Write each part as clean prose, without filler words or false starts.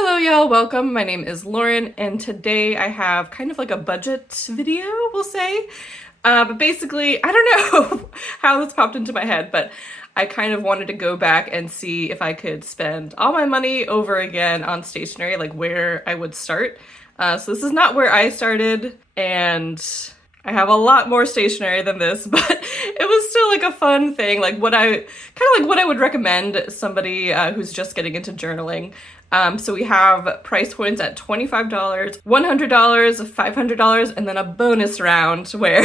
Hello y'all, welcome. My name is Lauren and today I have kind of like a budget video, we'll say. But basically, I don't know how this popped into my head, but I kind of wanted to go back and see if I could spend all my money over again on stationery, like where I would start. So this is not where I started, and I have a lot more stationery than this, but it was still like a fun thing, like what I would recommend somebody who's just getting into journaling. So we have price points at $25, $100, $500, and then a bonus round where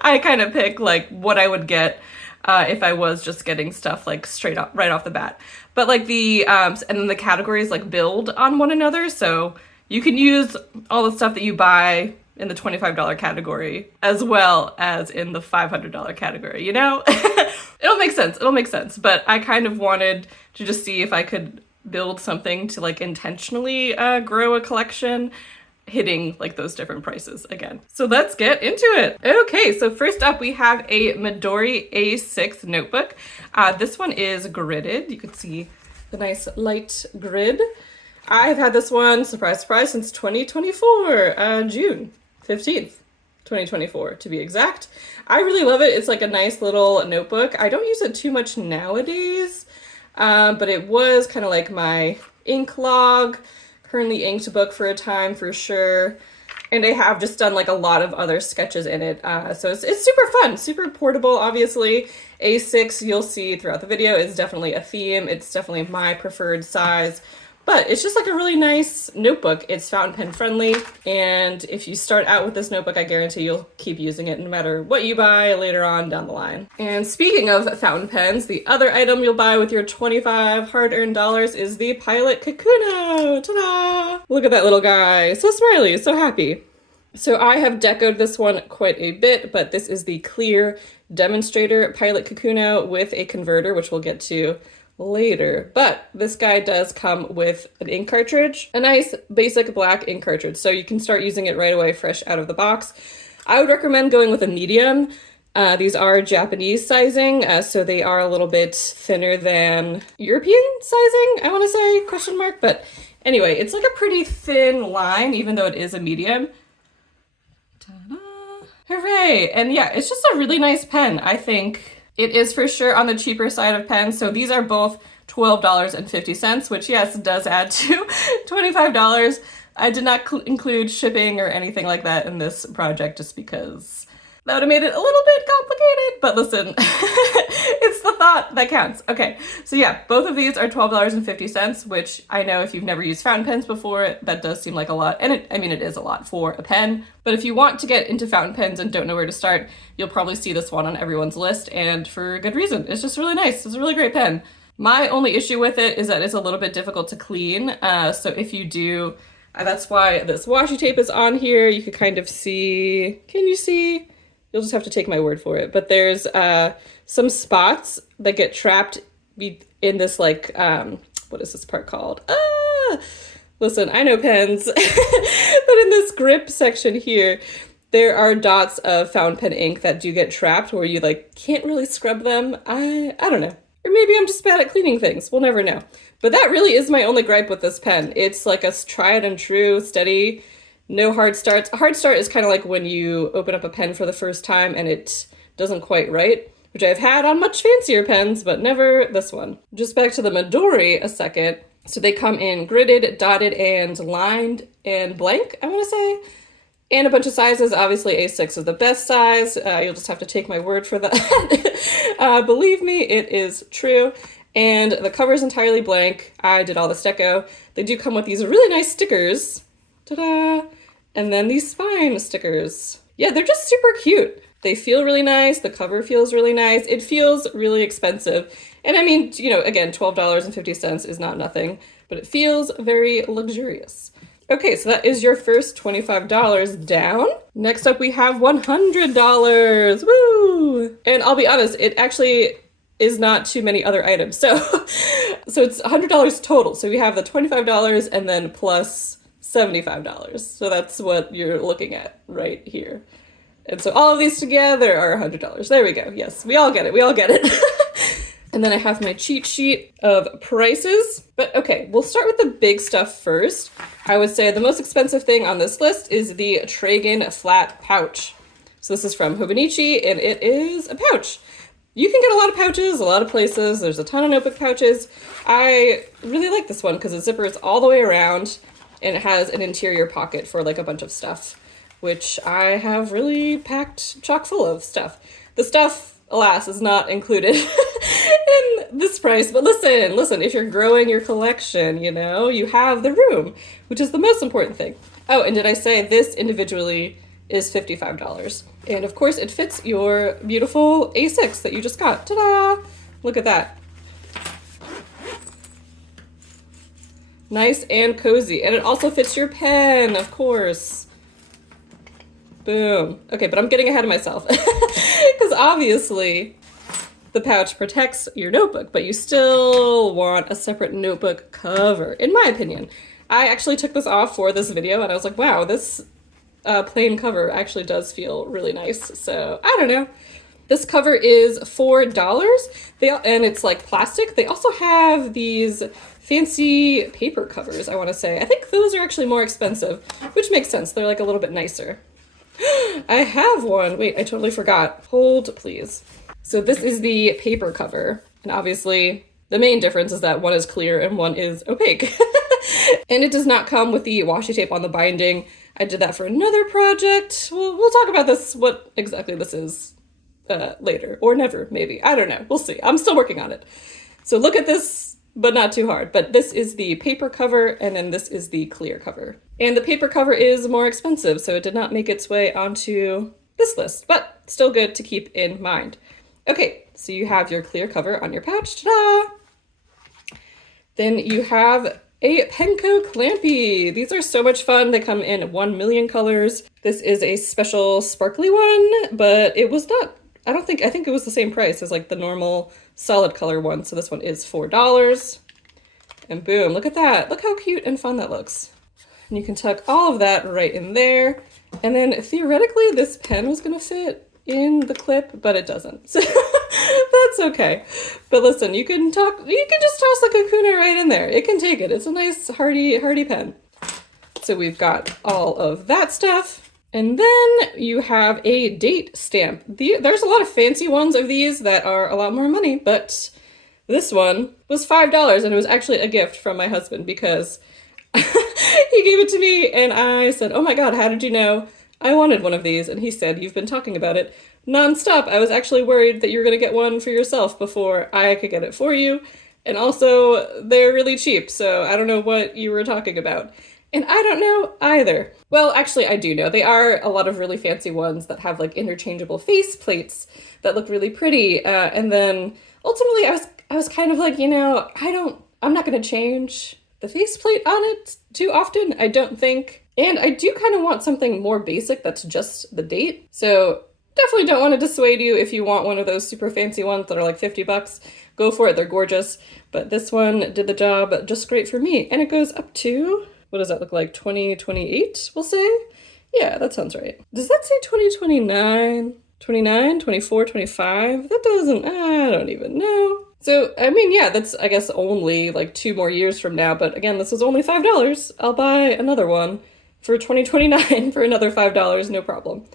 I kind of pick like what I would get if I was just getting stuff like straight up right off the bat. But like and then the categories like build on one another, so you can use all the stuff that you buy in the $25 category as well as in the $500 category, you know? It'll make sense, but I kind of wanted to just see if I could build something to like intentionally grow a collection, hitting like those different prices again. So let's get into it. Okay, so first up we have a Midori A6 notebook. This one is gridded. You can see the nice light grid. I've had this one, surprise, surprise, since 2024, June 15th, 2024 to be exact. I really love it. It's like a nice little notebook. I don't use it too much nowadays, but it was kind of like my ink log, currently inked book for a time for sure. And I have just done like a lot of other sketches in it. So it's super fun, super portable, obviously. A6, you'll see throughout the video, is definitely a theme. It's definitely my preferred size. But it's just like a really nice notebook. It's fountain pen friendly, and if you start out with this notebook, I guarantee you'll keep using it no matter what you buy later on down the line. And speaking of fountain pens, the other item you'll buy with your 25 hard-earned dollars is the Pilot Kakuno. Ta-da! Look at that little guy. So smiley, so happy. So I have decoed this one quite a bit, but this is the clear demonstrator Pilot Kakuno with a converter, which we'll get to later. But this guy does come with an ink cartridge, a nice basic black ink cartridge, so you can start using it right away fresh out of the box. I would recommend going with a medium. These are Japanese sizing, so they are a little bit thinner than European sizing, I want to say, question mark. But anyway, it's like a pretty thin line, even though it is a medium. Ta-da! Hooray! And yeah, it's just a really nice pen, I think. It is for sure on the cheaper side of pens, so these are both $12.50, which yes, does add to $25. I did not include shipping or anything like that in this project just because that would have made it a little bit complicated, but listen, it's the thought that counts. Okay, so yeah, both of these are $12.50, which I know if you've never used fountain pens before, that does seem like a lot, and it is a lot for a pen, but if you want to get into fountain pens and don't know where to start, you'll probably see this one on everyone's list, and for good reason. It's just really nice. It's a really great pen. My only issue with it is that it's a little bit difficult to clean, so if you do, that's why this washi tape is on here. You can kind of see, can you see? You'll just have to take my word for it. But there's some spots that get trapped in this, like, what is this part called? Listen, I know pens. But in this grip section here, there are dots of fountain pen ink that do get trapped where you, like, can't really scrub them. I don't know. Or maybe I'm just bad at cleaning things. We'll never know. But that really is my only gripe with this pen. It's like a tried and true, steady, no hard starts. A hard start is kind of like when you open up a pen for the first time and it doesn't quite write, which I've had on much fancier pens, but never this one. Just back to the Midori a second. So they come in gridded, dotted, and lined, and blank, I want to say. And a bunch of sizes. Obviously A6 is the best size. You'll just have to take my word for that. Believe me, it is true. And the cover is entirely blank. I did all this deco. They do come with these really nice stickers. Ta-da! And then these spine stickers. Yeah, they're just super cute. They feel really nice. The cover feels really nice. It feels really expensive. And I mean, you know, again, $12.50 is not nothing, but it feels very luxurious. Okay, so that is your first $25 down. Next up, we have $100. Woo! And I'll be honest, it actually is not too many other items. So it's $100 total. So we have the $25 and then plus $75. So that's what you're looking at right here. And so all of these together are $100. There we go. Yes, we all get it. We all get it. And then I have my cheat sheet of prices. But okay, we'll start with the big stuff first. I would say the most expensive thing on this list is the Tragen flat pouch. So this is from Hobonichi, and it is a pouch. You can get a lot of pouches, a lot of places. There's a ton of notebook pouches. I really like this one because it zippers all the way around, and it has an interior pocket for like a bunch of stuff, which I have really packed chock full of stuff. The stuff, alas, is not included in this price, but listen, if you're growing your collection, you know, you have the room, which is the most important thing. Oh, and did I say this individually is $55? And of course it fits your beautiful A6 that you just got. Ta-da! Look at that. Nice and cozy. And it also fits your pen, of course. Boom. Okay, but I'm getting ahead of myself because obviously the pouch protects your notebook, but you still want a separate notebook cover, in my opinion. I actually took this off for this video and I was like, wow, this plain cover actually does feel really nice. So I don't know. This cover is $4. And it's like plastic. They also have these fancy paper covers, I want to say. I think those are actually more expensive, which makes sense. They're like a little bit nicer. I have one. Wait, I totally forgot. Hold, please. So this is the paper cover. And obviously the main difference is that one is clear and one is opaque. And it does not come with the washi tape on the binding. I did that for another project. We'll talk about this, what exactly this is later. Or never, maybe. I don't know. We'll see. I'm still working on it. So look at this, but not too hard. But this is the paper cover, and then this is the clear cover. And the paper cover is more expensive, so it did not make its way onto this list, but still good to keep in mind. Okay, so you have your clear cover on your pouch. Ta-da! Then you have a Penco Clampy. These are so much fun. They come in 1 million colors. This is a special sparkly one, but it was not, I think it was the same price as like the normal solid color one. So this one is $4. And boom, look at that. Look how cute and fun that looks. And you can tuck all of that right in there. And then theoretically this pen was gonna fit in the clip, but it doesn't. So that's okay. But listen, you can just toss the Kakuno right in there. It can take it. It's a nice hardy pen. So we've got all of that stuff. And then you have a date stamp. There's a lot of fancy ones of these that are a lot more money, but this one was $5 and it was actually a gift from my husband because he gave it to me and I said, oh my God, how did you know I wanted one of these? And he said, you've been talking about it nonstop. I was actually worried that you were going to get one for yourself before I could get it for you. And also they're really cheap. So I don't know what you were talking about. And I don't know either. Well, actually I do know. They are a lot of really fancy ones that have like interchangeable face plates that look really pretty. And then ultimately I was kind of like, you know, I'm not going to change the faceplate on it too often, I don't think. And I do kind of want something more basic that's just the date. So definitely don't want to dissuade you if you want one of those super fancy ones that are like $50. Go for it, they're gorgeous. But this one did the job just great for me. And it goes up to, what does that look like, 2028, we'll say? Yeah, that sounds right. Does that say 2029? 29, 24, 25? That doesn't, I don't even know. So, I mean, yeah, that's, I guess, only like 2 more years from now. But again, this was only $5. I'll buy another one for 2029 for another $5, no problem.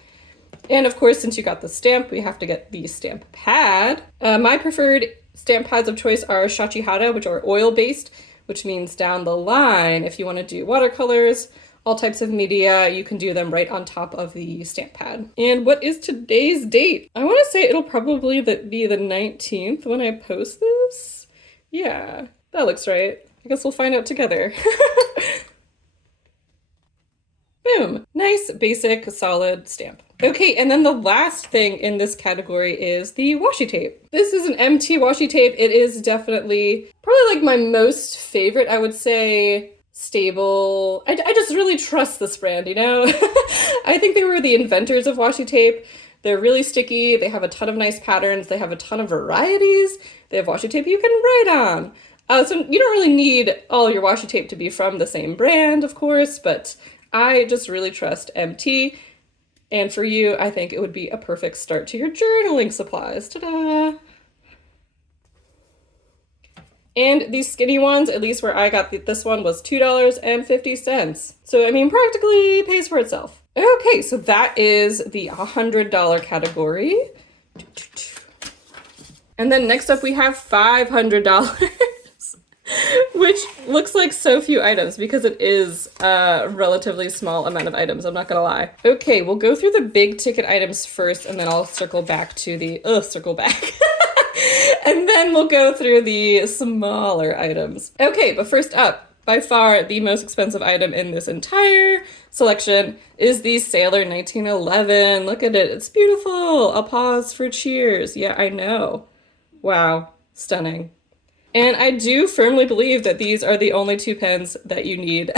And of course, since you got the stamp, we have to get the stamp pad. My preferred stamp pads of choice are Shachihata, which are oil-based, which means down the line, if you want to do watercolors, all types of media, you can do them right on top of the stamp pad. And what is today's date? I want to say it'll probably be the 19th when I post this. Yeah, that looks right. I guess we'll find out together. Boom. Nice, basic, solid stamp. Okay, and then the last thing in this category is the washi tape. This is an MT washi tape. It is definitely probably like my most favorite, I would say, stable. I just really trust this brand, you know? I think they were the inventors of washi tape. They're really sticky. They have a ton of nice patterns. They have a ton of varieties. They have washi tape you can write on. So you don't really need all your washi tape to be from the same brand, of course, but I just really trust MT. And for you, I think it would be a perfect start to your journaling supplies. Ta-da! And these skinny ones, at least where I got this one, was $2.50. So, I mean, practically pays for itself. Okay, so that is the $100 category. And then next up we have $500, which looks like so few items because it is a relatively small amount of items, I'm not gonna lie. Okay, we'll go through the big ticket items first and then I'll circle back to the, and then we'll go through the smaller items. Okay, but first up, by far the most expensive item in this entire selection is the Sailor 1911. Look at it, it's beautiful. I'll pause for cheers. Yeah, I know. Wow, stunning. And I do firmly believe that these are the only 2 pens that you need.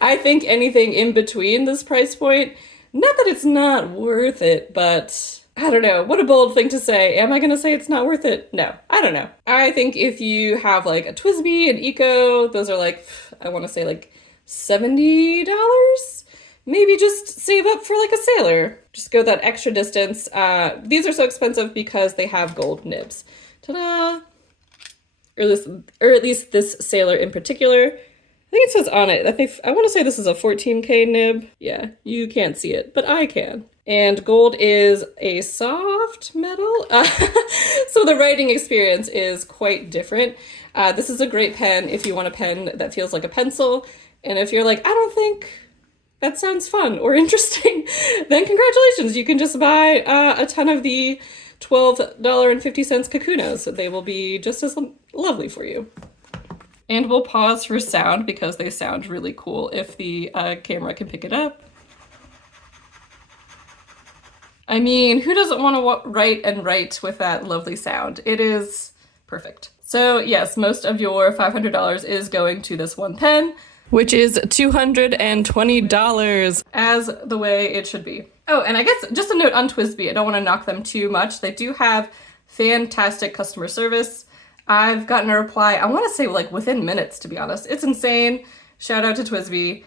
I think anything in between this price point, not that it's not worth it, but I don't know. What a bold thing to say. Am I going to say it's not worth it? No, I don't know. I think if you have like a TWSBI, an Eco, those are like, I want to say like $70. Maybe just save up for like a Sailor. Just go that extra distance. These are so expensive because they have gold nibs. Ta-da! Or at least this Sailor in particular. I think it says on it, I want to say this is a 14K nib. Yeah, you can't see it, but I can. And gold is a soft metal, so the writing experience is quite different. This is a great pen if you want a pen that feels like a pencil, and if you're like, I don't think that sounds fun or interesting, then congratulations, you can just buy a ton of the $12.50 Kakunos. They will be just as lovely for you. And we'll pause for sound because they sound really cool if the camera can pick it up. I mean, who doesn't want to write with that lovely sound? It is perfect. So yes, most of your $500 is going to this one pen, which is $220, as the way it should be. Oh, and I guess just a note on TWSBI, I don't want to knock them too much. They do have fantastic customer service. I've gotten a reply, I want to say like within minutes, to be honest. It's insane. Shout out to TWSBI.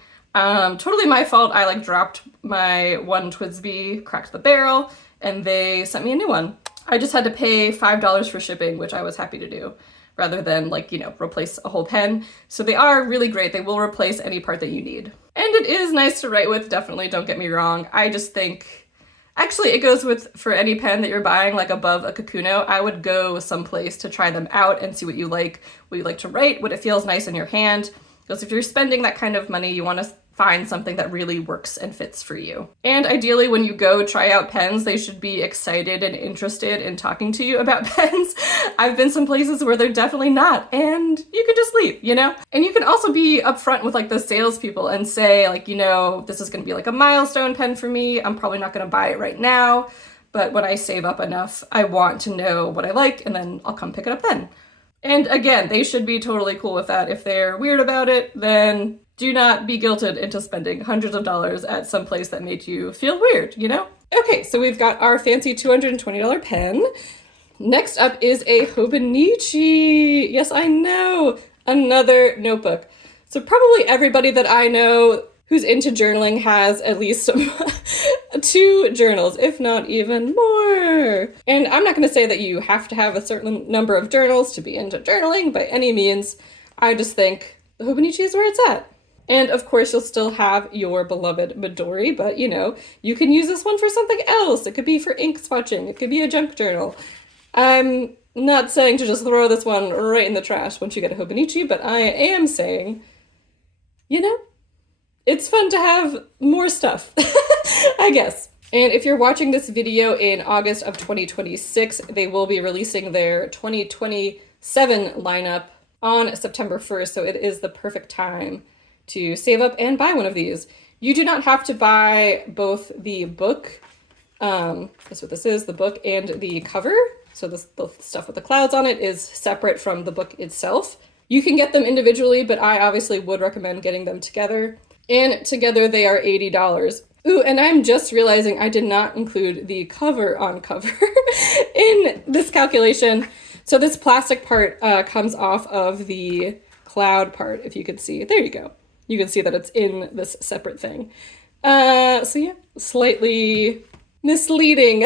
Totally my fault. I like dropped my one TWSBI, cracked the barrel, and they sent me a new one. I just had to pay $5 for shipping, which I was happy to do, rather than like, you know, replace a whole pen. So they are really great. They will replace any part that you need. And it is nice to write with, definitely, don't get me wrong. I just think, actually it goes with, for any pen that you're buying like above a Kakuno, I would go someplace to try them out and see what you like to write, what it feels nice in your hand. Because if you're spending that kind of money, you want to find something that really works and fits for you. And ideally, when you go try out pens, they should be excited and interested in talking to you about pens. I've been some places where they're definitely not, and you can just leave, you know? And you can also be upfront with like the salespeople and say like, you know, this is gonna be like a milestone pen for me. I'm probably not gonna buy it right now, but when I save up enough, I want to know what I like, and then I'll come pick it up then. And again, they should be totally cool with that. If they're weird about it, then do not be guilted into spending hundreds of dollars at some place that made you feel weird, you know? Okay, so we've got our fancy $220 pen. Next up is a Hobonichi. Yes, I know, another notebook. So probably everybody that I know who's into journaling has at least 2 journals, if not even more. And I'm not gonna say that you have to have a certain number of journals to be into journaling by any means. I just think the Hobonichi is where it's at. And of course you'll still have your beloved Midori, but you know, you can use this one for something else. It could be for ink swatching, it could be a junk journal. I'm not saying to just throw this one right in the trash once you get a Hobonichi, but I am saying, you know, it's fun to have more stuff, I guess. And if you're watching this video in August of 2026, they will be releasing their 2027 lineup on September 1st, so it is the perfect time to save up and buy one of these. You do not have to buy both the book, that's what this is, the book and the cover. So the stuff with the clouds on it is separate from the book itself. You can get them individually, but I obviously would recommend getting them together. And together they are $80. Ooh, and I'm just realizing I did not include the cover on cover in this calculation. So this plastic part comes off of the cloud part, if you could see. There you go. You can see that it's in this separate thing. So yeah, slightly misleading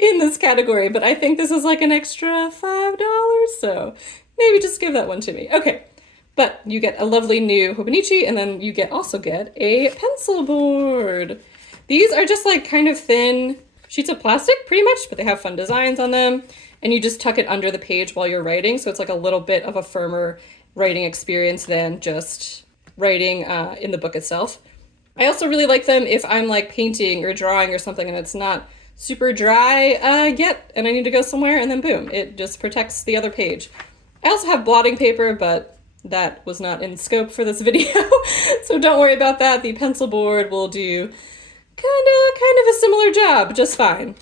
in this category, but I think this is like an extra $5, so maybe just give that one to me. Okay, but you get a lovely new Hobonichi, and then you also get a pencil board. These are just like kind of thin sheets of plastic pretty much, but they have fun designs on them. And you just tuck it under the page while you're writing, so it's like a little bit of a firmer writing experience than just writing in the book itself. I also really like them if I'm like painting or drawing or something and it's not super dry yet and I need to go somewhere, and then boom, it just protects the other page. I also have blotting paper, but that was not in scope for this video, so don't worry about that. The pencil board will do kind of a similar job just fine.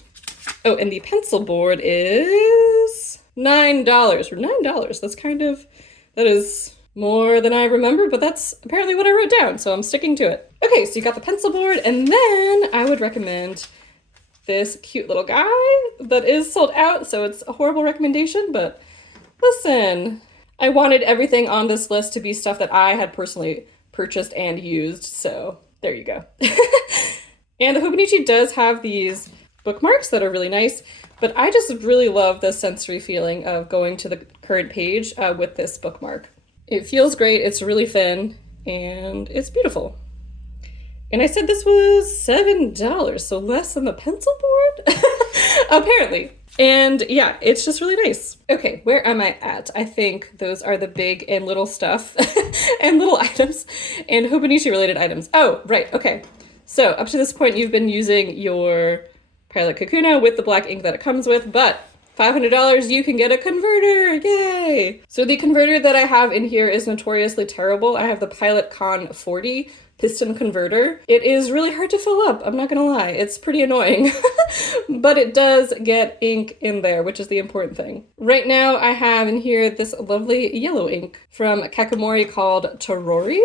Oh, and the pencil board is $9 for $9. That is more than I remember, but that's apparently what I wrote down, so I'm sticking to it. Okay, so you got the pencil board, and then I would recommend this cute little guy that is sold out, so it's a horrible recommendation, but listen, I wanted everything on this list to be stuff that I had personally purchased and used, so there you go. And the Hobonichi does have these bookmarks that are really nice, but I just really love the sensory feeling of going to the current page with this bookmark. It feels great, it's really thin, and it's beautiful. And I said this was $7, so less than the pencil board? Apparently. And yeah, it's just really nice. Okay, where am I at? I think those are the big and little stuff and little items and Hobonichi related items. Oh, right, okay. So up to this point, you've been using your Pilot Kakuno with the black ink that it comes with, but $500, you can get a converter, yay! So the converter that I have in here is notoriously terrible. I have the Pilot Con 40 piston converter. It is really hard to fill up, I'm not gonna lie. It's pretty annoying, but it does get ink in there, which is the important thing. Right now I have in here this lovely yellow ink from Kakimori called Torori.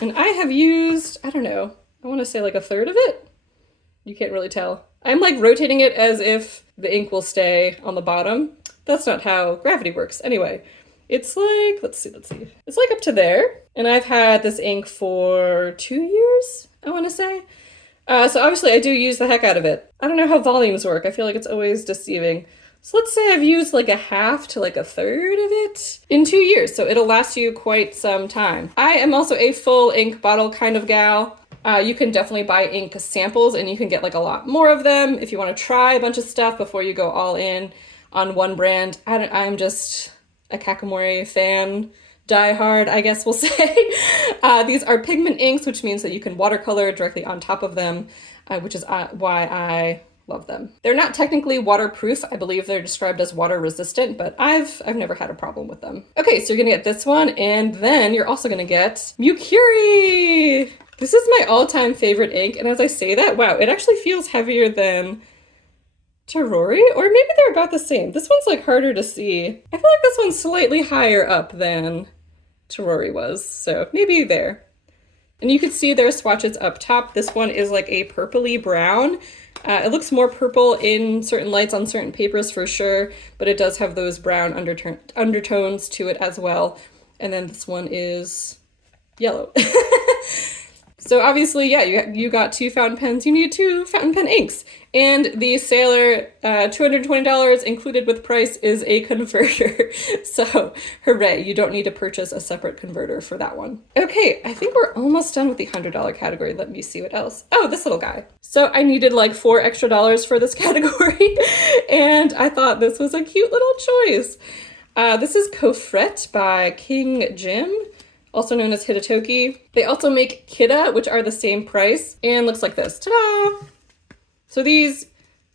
And I have used, I don't know, I wanna say like a third of it? You can't really tell. I'm like rotating it as if the ink will stay on the bottom. That's not how gravity works. Anyway, it's like, let's see. It's like up to there. And I've had this ink for 2 years, I want to say. So obviously I do use the heck out of it. I don't know how volumes work. I feel like it's always deceiving. So let's say I've used like a half to like a third of it in 2 years. So it'll last you quite some time. I am also a full ink bottle kind of gal. You can definitely buy ink samples and you can get like a lot more of them if you want to try a bunch of stuff before you go all in on one brand. I'm just a Kakimori fan, die hard, I guess we'll say. These are pigment inks, which means that you can watercolor directly on top of them, which is why I love them. They're not technically waterproof. I believe they're described as water resistant, but I've never had a problem with them. Okay, so you're gonna get this one, and then you're also gonna get Mukuri. This is my all-time favorite ink, and as I say that, wow, it actually feels heavier than Torori, or maybe they're about the same. This one's like harder to see. I feel like this one's slightly higher up than Torori was, so maybe there. And you can see their swatches up top. This one is like a purpley brown. It looks more purple in certain lights on certain papers for sure, but it does have those brown undertones to it as well. And then this one is yellow. So obviously, yeah, you got 2 fountain pens, you need 2 fountain pen inks. And the Sailor $220 included with price is a converter. So hooray, you don't need to purchase a separate converter for that one. Okay, I think we're almost done with the $100 category. Let me see what else. Oh, this little guy. So I needed like $4 extra for this category. And I thought this was a cute little choice. This is Coffret by King Jim, also known as Hitatoki. They also make Kita, which are the same price, and looks like this. Ta-da! So these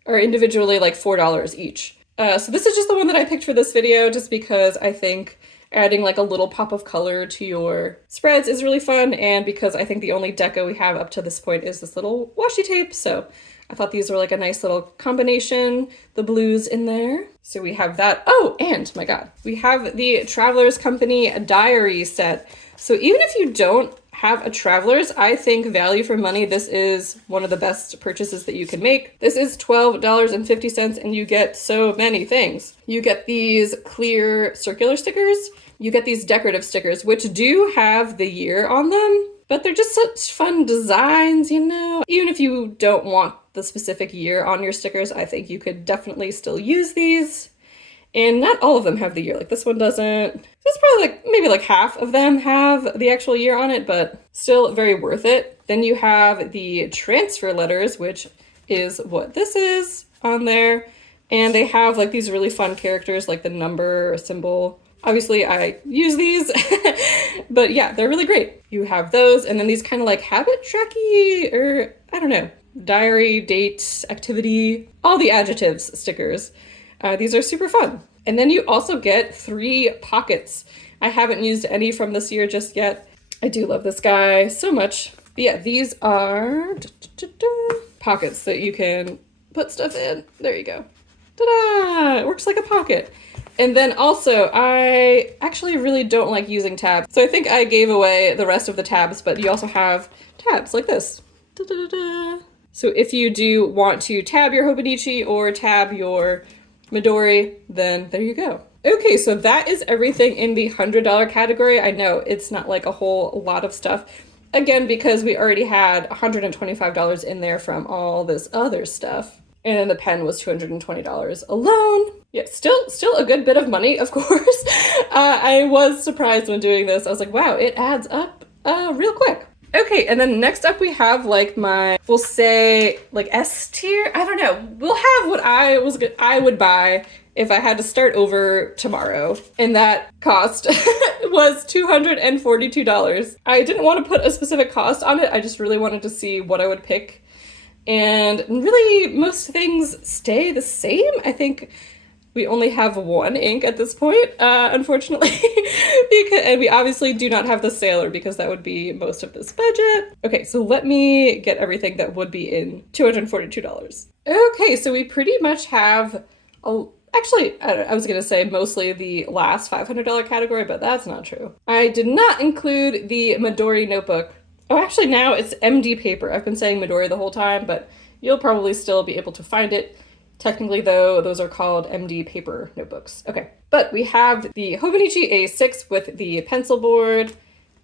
are individually like $4 each. So this is just the one that I picked for this video, just because I think adding like a little pop of color to your spreads is really fun, and because I think the only deco we have up to this point is this little washi tape, so I thought these were like a nice little combination, the blues in there. So we have that. Oh, and my God, we have the Traveler's Company diary set. So even if you don't have a Traveler's, I think value for money, this is one of the best purchases that you can make. This is $12.50 and you get so many things. You get these clear circular stickers. You get these decorative stickers, which do have the year on them, but they're just such fun designs, you know? Even if you don't want the specific year on your stickers, I think you could definitely still use these. And not all of them have the year. Like this one doesn't. It's probably like maybe like half of them have the actual year on it, but still very worth it. Then you have the transfer letters, which is what this is on there. And they have like these really fun characters like the number or symbol. Obviously I use these, but yeah, they're really great. You have those, and then these kind of like habit tracky, or I don't know, diary, date, activity, all the adjectives stickers. These are super fun. And then you also get 3 pockets. I haven't used any from this year just yet. I do love this guy so much. But yeah, these are pockets that you can put stuff in. There you go. Ta-da! It works like a pocket. And then also, I actually really don't like using tabs. So I think I gave away the rest of the tabs, but you also have tabs like this. Da-da-da-da. So if you do want to tab your Hobonichi or tab your Midori, then there you go. Okay, so that is everything in the $100 category. I know it's not like a whole lot of stuff. Again, because we already had $125 in there from all this other stuff. And then the pen was $220 alone. Yeah, still a good bit of money, of course. I was surprised when doing this. I was like, wow, it adds up real quick. Okay, and then next up we have like we'll say like S tier. I don't know. We'll have what I would buy if I had to start over tomorrow. And that cost was $242. I didn't want to put a specific cost on it. I just really wanted to see what I would pick. And really most things stay the same. I think we only have 1 ink at this point, unfortunately, and we obviously do not have the sailor because that would be most of this budget. Okay, so let me get everything that would be in $242. Okay, so we pretty much have, actually, I was gonna say mostly the last $500 category, but that's not true. I did not include the Midori notebook. Oh, actually now it's MD paper. I've been saying Midori the whole time, but you'll probably still be able to find it. Technically, though, those are called MD paper notebooks. Okay, but we have the Hobonichi A6 with the pencil board,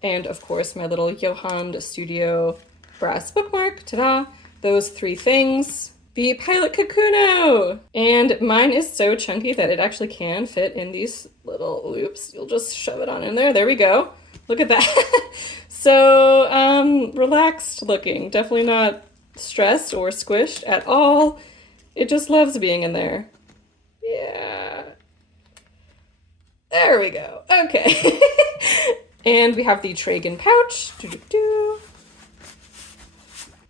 and of course my little Yohand Studio brass bookmark. Ta-da! Those 3 things. The Pilot Kakuno! And mine is so chunky that it actually can fit in these little loops. You'll just shove it on in there. There we go. Look at that. So, relaxed looking. Definitely not stressed or squished at all. It just loves being in there. Yeah. There we go. Okay. And we have the Tragen pouch. Doo-doo-doo.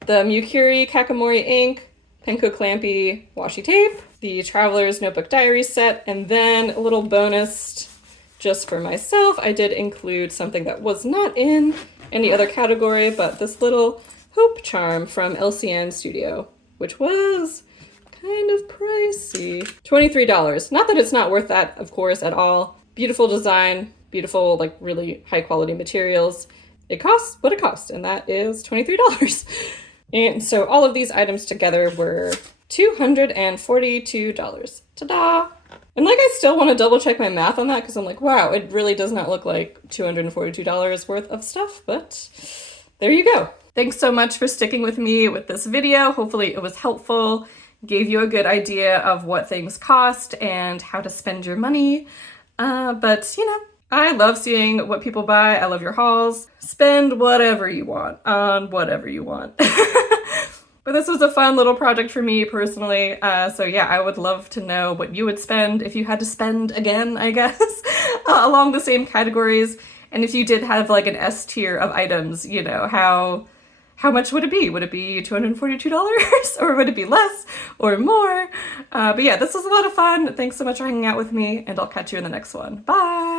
The Mukuri Kakimori ink, Penco clampy washi tape, the Traveler's Notebook Diary set, and then a little bonus just for myself. I did include something that was not in any other category, but this little hope charm from LCN Studio, which was kind of pricey. $23. Not that it's not worth that, of course, at all. Beautiful design, beautiful, like really high quality materials. It costs what it costs, and that is $23. And so all of these items together were $242. Ta-da! And like, I still want to double check my math on that because I'm like, wow, it really does not look like $242 worth of stuff, but there you go. Thanks so much for sticking with me with this video. Hopefully it was helpful, gave you a good idea of what things cost and how to spend your money. But you know, I love seeing what people buy. I love your hauls. Spend whatever you want on whatever you want. But this was a fun little project for me personally. So yeah, I would love to know what you would spend if you had to spend again, I guess, along the same categories. And if you did have like an S tier of items, you know, how much would it be? Would it be $242 or would it be less or more? But yeah, this was a lot of fun. Thanks so much for hanging out with me, and I'll catch you in the next one. Bye!